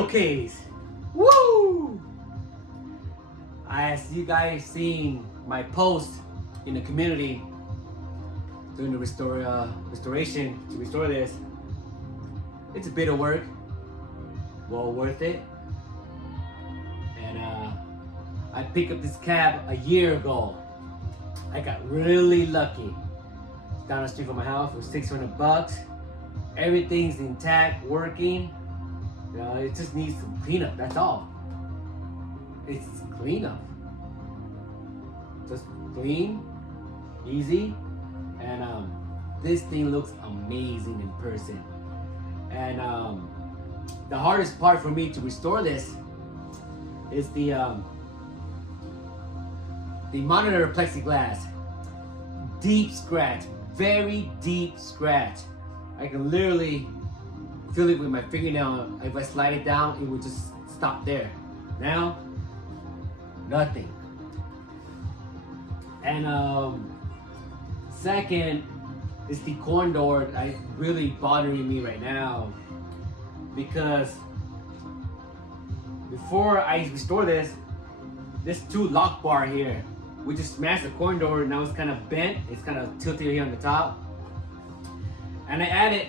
showcase. Woo! As you guys seen my post in the community doing the restoration to restore this, it's a bit of work, well worth it. And I picked up this cab a year ago. I got really lucky. Down the street from my house for $600. Everything's intact, working. It just needs some cleanup, that's all. It's cleanup. Just clean, easy, and this thing looks amazing in person. And the hardest part for me to restore this is the monitor plexiglass. Deep scratch, very deep scratch. I can literally feel it with my fingernail. If I slide it down, it would just stop there. Now, nothing. And second is the corn door. It's really bothering me right now because before I restore this, there's two lock bar here. We just smashed the corn door. Now it's kind of bent. It's kind of tilted here on the top. And I added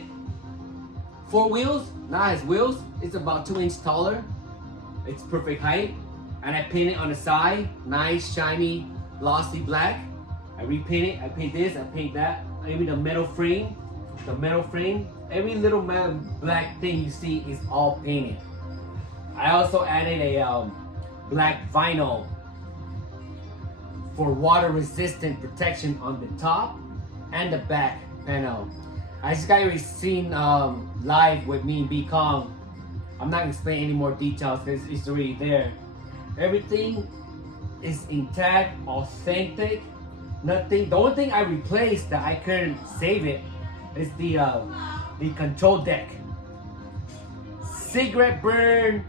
4 wheels. Now it has wheels. It's about 2 inches taller. It's perfect height. And I paint it on the side. Nice, shiny, glossy black. I repaint it. I paint this. I paint that. Even the metal frame. Every little metal black thing you see is all painted. I also added a black vinyl for water resistant protection on the top and the back panel. As you guys seen live with me and Kong, I'm not gonna explain any more details because it's already there. Everything is intact, authentic, nothing. The only thing I replaced that I couldn't save it is the control deck. Cigarette burn,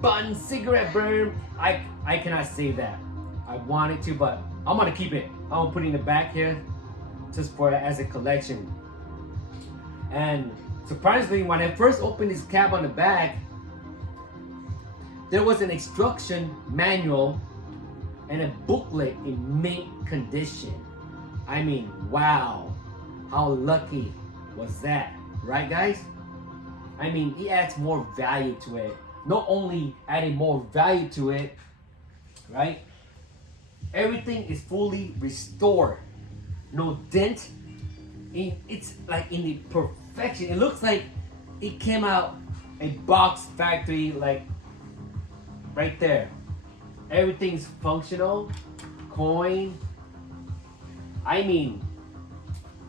button cigarette burn. I cannot save that. I wanted to, but I'm gonna keep it. I'm gonna put it in the back here just for as a collection. And surprisingly, when I first opened this cab on the back, there was an instruction manual and a booklet in mint condition. I mean, wow, how lucky was that, right guys? I mean, it adds more value to it. Not only adding more value to it, right? Everything is fully restored. No dent. It's like in the perfection. It looks like it came out a box factory, like right there. Everything's functional. Coin. I mean,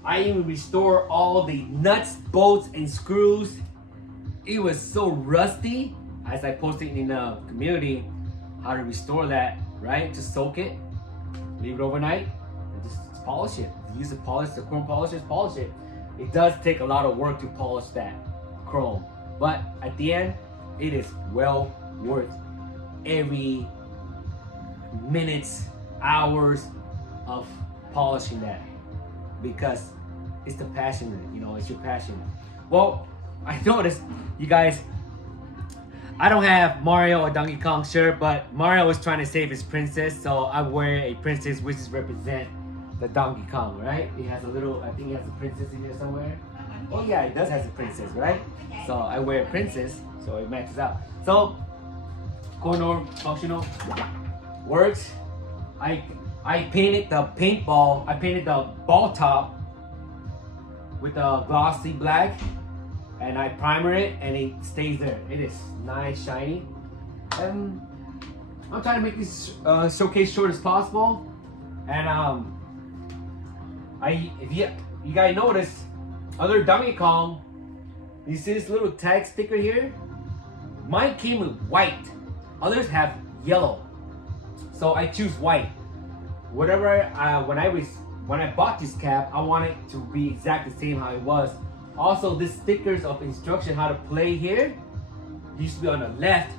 I even restore all the nuts, bolts, and screws. It was so rusty. As I posted in the community, how to restore that, right? Just soak it, leave it overnight, and just polish it. Use the chrome polishers, polish it. It does take a lot of work to polish that chrome, but at the end, it is well worth every minutes, hours of polishing that, because it's the passion, it's your passion. Well, I noticed you guys, I don't have Mario or Donkey Kong shirt, but Mario was trying to save his princess, so I wear a princess which is represent the Donkey Kong, right? He has a little, I think he has a princess in here somewhere. Oh yeah, he does have a princess, right? So I wear a princess, so it matches out. So, corner functional, works. I painted the paintball, I painted the ball top with a glossy black, and I primer it and it stays there. It is nice, shiny. And I'm trying to make this showcase short as possible. And if you guys notice, other Donkey Kong, you see this little tag sticker here? Mine came with white. Others have yellow. So I choose white. Whatever, when I bought this cab, I want it to be exactly the same how it was. Also, this stickers of instruction how to play here used to be on the left.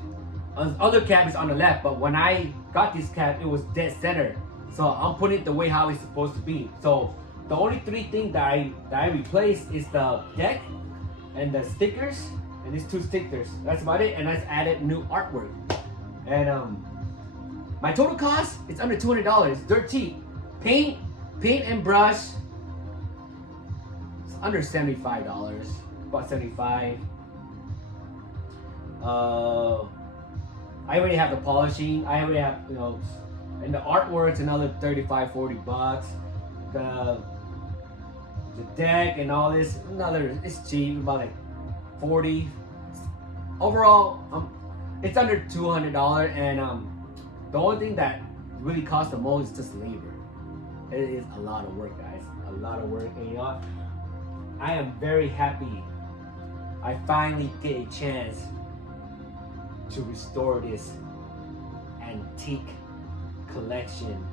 Other cab is on the left, but when I got this cab, it was dead center. So I'm putting it the way how it's supposed to be. So the only 3 things that I replaced is the deck and the stickers and these 2 stickers. That's about it. And I added new artwork. And my total cost is under $200. Dirt cheap. Paint and brush. It's under $75. About 75. I already have the polishing. I already have, you know, and the artwork's another 35, 40 bucks. The deck and all this, it's cheap, about like 40. Overall, it's under $200, and the only thing that really costs the most is just labor. It is a lot of work, guys. A lot of work, and you know what? I am very happy I finally get a chance to restore this antique collection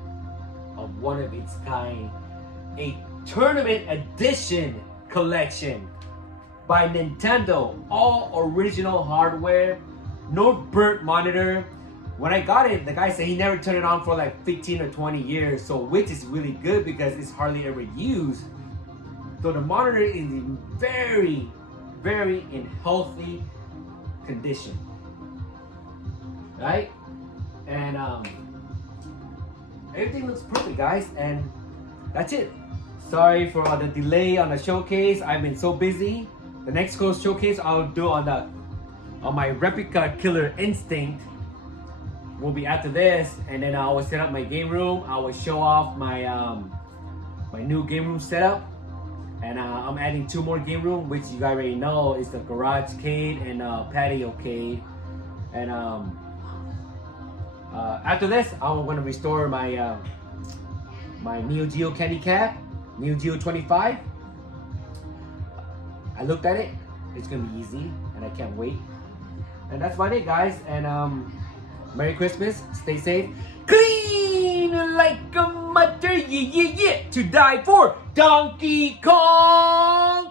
of one of its kind, a tournament edition collection by Nintendo, all original hardware, no burnt monitor. When I got it, the guy said he never turned it on for like 15 or 20 years, so which is really good because it's hardly ever used. So the monitor is in very, very in healthy condition, right? And everything looks perfect, guys, and that's it. Sorry for the delay on the showcase. I've been so busy. The next showcase I'll do on my replica Killer Instinct will be after this, and then I will set up my game room. I will show off my my new game room setup, and I'm adding 2 more game room, which you guys already know is the garage cade and patio cade. And after this, I'm gonna restore my my Neo Geo candy cap, Neo Geo 25. I looked at it. It's gonna be easy, and I can't wait. And that's about it, guys. And Merry Christmas. Stay safe. Clean like a mother, yeah, yeah, yeah. To die for Donkey Kong.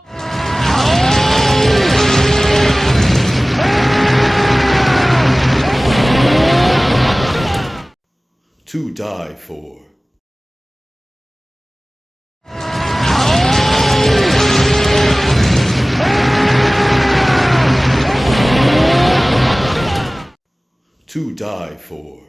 To die for. To die for.